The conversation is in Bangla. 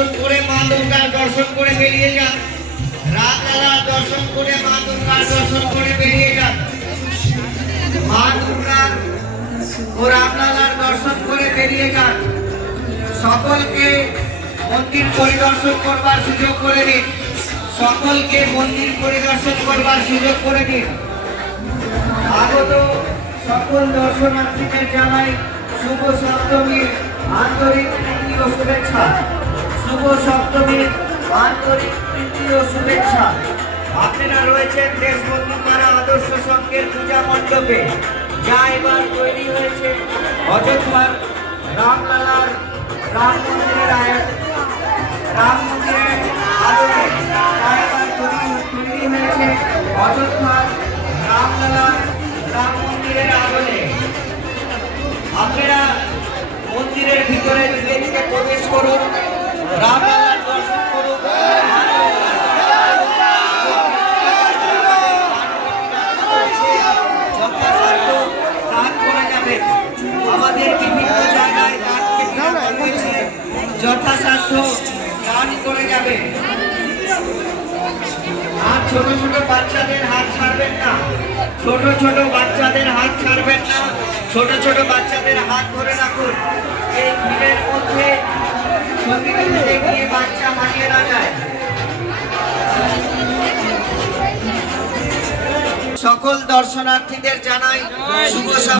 দর্শন করে মা দুর্গার দর্শন করে বেরিয়ে যান। রামলালার দর্শন করে মা দুর্গার দর্শন করে বেরিয়ে যান। মা দুর্গার ও রামলালার দর্শন করে বেরিয়ে যান। সকলকে মন্দির পরিদর্শন করবার সুযোগ করে দিন। সকলকে মন্দির পরিদর্শন করবার সুযোগ করে দিন। আগত সকল দর্শনার্থীদের জানাই শুভ সপ্তমীর আন্তরিক প্রীতি ও শুভেচ্ছা। শুভ সপ্তমীর আন্তরিক প্রীতি ও শুভেচ্ছা। আপনারা রয়েছেন দেশবন্ধু পাড়া আদর্শ সংঘের পূজা মণ্ডপে, যা এবার তৈরি হয়েছে অযোধ্যার রামলালার রাম মন্দিরের আদলে। যা এবার তৈরি হয়েছে অযোধ্যার রামলালার রাম মন্দিরের আদলে। আপনারা মন্দিরের ভিতরে ধীরে ধীরে প্রবেশ করুন, রামলালার দর্শন করুন। যথাসাধ্য দান করে যাবেন। আমাদের বিভিন্ন জায়গায় দান রয়েছে, যথাসাধ্য দান করে যাবেন। আর ছোট ছোট বাচ্চাদের হাত ছাড়বেন না। ছোট ছোট বাচ্চাদের হাত ছাড়বেন না। ছোট ছোট বাচ্চাদের হাত ধরে রাখুন। এই ভিড়ের মধ্যে ছবি তুলতে গিয়ে বাচ্চা হারিয়ে না যায়। সকল দর্শনার্থীদের জানাই শুভ